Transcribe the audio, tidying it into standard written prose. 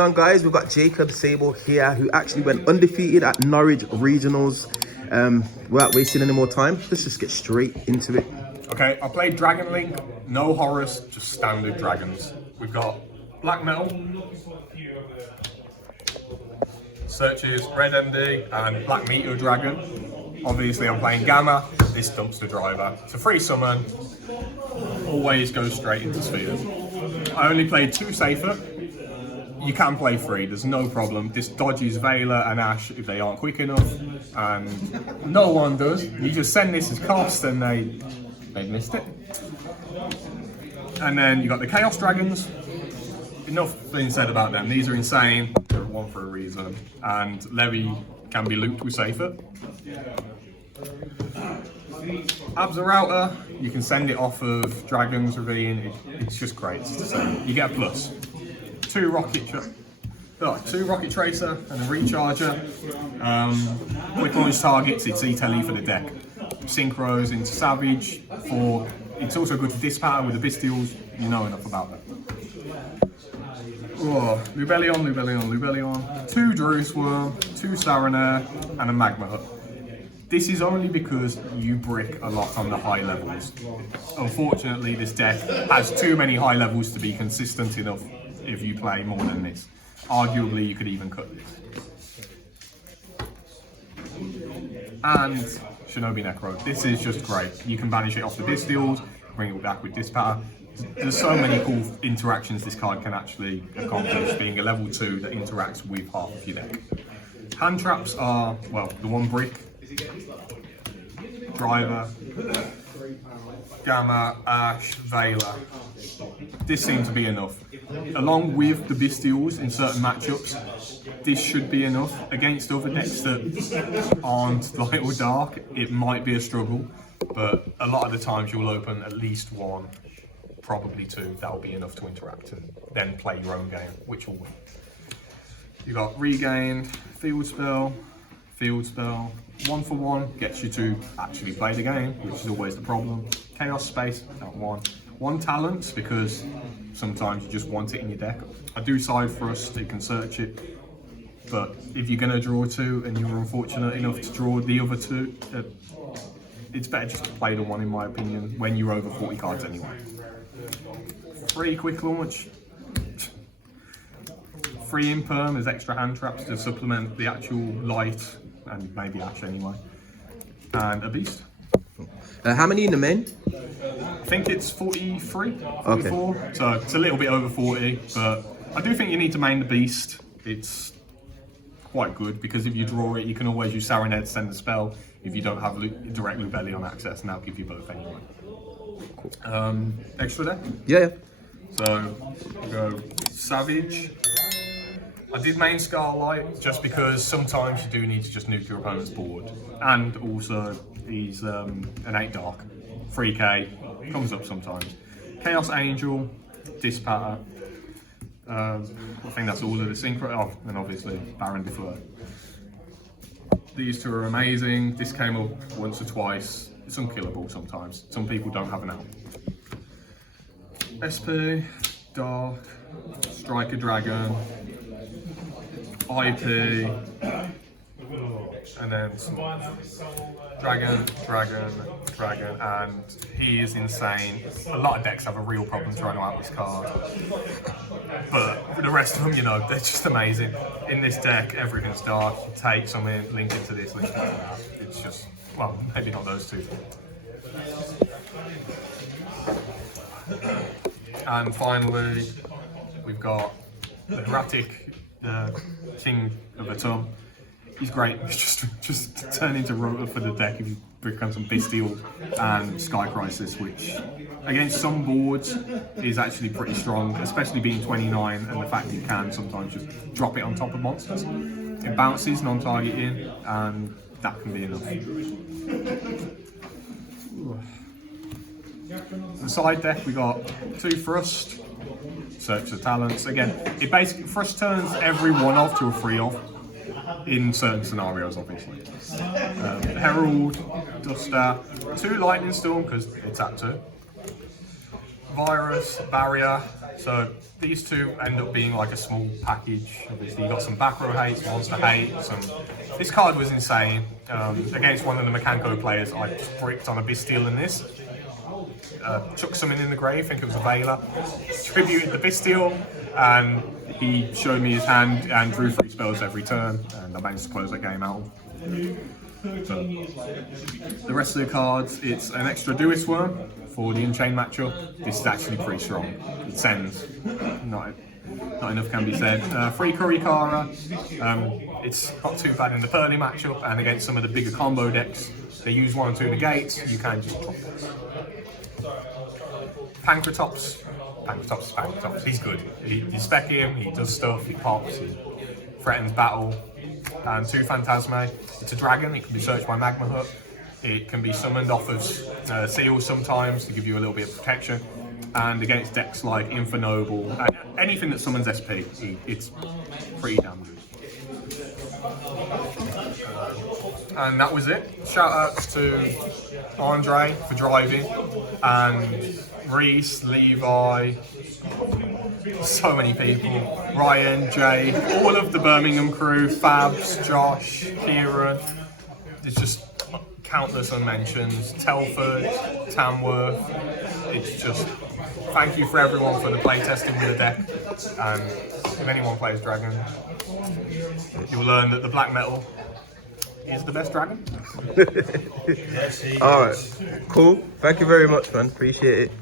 going on, guys? We've got Jacob Sable here, who actually went undefeated at Norwich Regionals. Without wasting any more time, let's just get straight into it. Okay, I played Dragon Link, no horrors, just standard dragons. We've got Black Metal, Searches, Red MD, and Black Meteor Dragon. Obviously, I'm playing Gamma. This dumpster driver. It's a free summon. Always goes straight into spheres. I only played 2 safer. You can play 3, there's no problem. This dodges Veiler and Ash if they aren't quick enough, and no one does. You just send this as cost and they missed it. And then you got the Chaos Dragons. Enough being said about them. These are insane. They're one for a reason. And Levy can be looped with safer. Absorouter, you can send it off of Dragons Ravine. It's just great. It's the same. You get a plus. 2 Rocket Tracer and a Recharger. Quick launch targets, it's E-Telly for the deck. Synchros into Savage. It's also good for Dispatter with the Bestials. You know enough about that. Oh, Lubellion. 2 Drusworm, 2 Saronair, and a Magma Hut. This is only because you brick a lot on the high levels. Unfortunately, this deck has too many high levels to be consistent enough if you play more than this. Arguably, you could even cut this. And Shinobi Necro. This is just great. You can banish it off the Bestials, bring it back with Dispatter. There's so many cool interactions this card can actually accomplish, being a level 2 that interacts with half of your deck. Hand traps are, well, the 1 brick, Driver, Gamma, Ash, Veiler. This seemed to be enough. Along with the Bestials in certain matchups, this should be enough. Against other decks that aren't light or dark, it might be a struggle, but a lot of the times you'll open at least 1, probably 2, that'll be enough to interact and then play your own game, which will win. You got Regained, Field Spell, 1 for 1 gets you to actually play the game, which is always the problem. Chaos Space, that 1 Talents, because sometimes you just want it in your deck. I do Side Thrust, you can search it, but if you're going to draw 2 and you were unfortunate enough to draw the other 2, it's better just to play the 1 in my opinion, when you're over 40 cards anyway. 3 Quick Launch. 3 Imperm as extra hand traps to supplement the actual light, and maybe Ash anyway. And a Beast. How many in the main? I think it's 43, 44, okay. So it's a little bit over 40, but I do think you need to main the Beast. It's quite good, because if you draw it, you can always use Saronair to send a spell if you don't have direct Lubellion access, and that'll give you both anyway. Cool. Extra deck? Yeah. So, we'll go Savage. I did main Scarlight, just because sometimes you do need to just nuke your opponent's board. And also, he's an 8 dark. 3k, comes up sometimes. Chaos Angel, Dispatter. I think that's all of the Synchro. Oh, and obviously Baron Defleur. These 2 are amazing. This came up once or twice. It's unkillable sometimes. Some people don't have an out. SP, Dark, Striker Dragon, IP, and then some Dragon, and he is insane. A lot of decks have a real problem trying to out this card, but for the rest of them, you know, they're just amazing. In this deck, everything's dark. You take something, link it to this, link it to that. It's just, well, maybe not those 2. And finally, we've got the Erratic, the King of the Tum. He's great. He's just turn into Rotor for the deck if you become some Bestial and Sky Crisis, which against some boards is actually pretty strong, especially being 29 and the fact that you can sometimes just drop it on top of monsters. It bounces non-targeting, and that can be enough. The side deck, we got 2 Thrust, Search the Talents. Again, it basically Thrust turns every 1-off to a 3-off in certain scenarios, obviously. Herald, Duster, 2 Lightning Storm because it's at 2. Virus, Barrier, So these two end up being like a small package. Obviously, you got some back row hate, monster hate. This card was insane. Against one of the Mekanko players, I bricked on a Bestial in this. Chucked something in the grave, I think it was a Veiler. Tributed the Bestial, and he showed me his hand and drew 3 spells every turn, and I managed to close that game out. So, the rest of the cards, it's an extra Duist Worm for the Unchained matchup. This is actually pretty strong. It sends. Not enough can be said. 3 Kurikara. It's not too bad in the Pearly matchup, and against some of the bigger combo decks, they use 1 or 2 negates, you can just drop this. Pankratops, he's good. You spec him, he does stuff, he pops, he threatens battle. And 2 Phantasme. It's a dragon, it can be searched by Magma Hut. It can be summoned off of seals sometimes to give you a little bit of protection. And against decks like Infernoble, and anything that summons SP, it's pretty damn good. And that was it. Shout outs to Andre for driving, and Reese, Levi, so many people, Ryan, Jay, all of the Birmingham crew, Fabs, Josh, Kieran, there's just countless unmentions, Telford, Tamworth. It's just, thank you for everyone for the playtesting with the deck, and if anyone plays Dragon, you'll learn that the black metal is the best dragon. Alright, cool. Thank you very much, man. Appreciate it.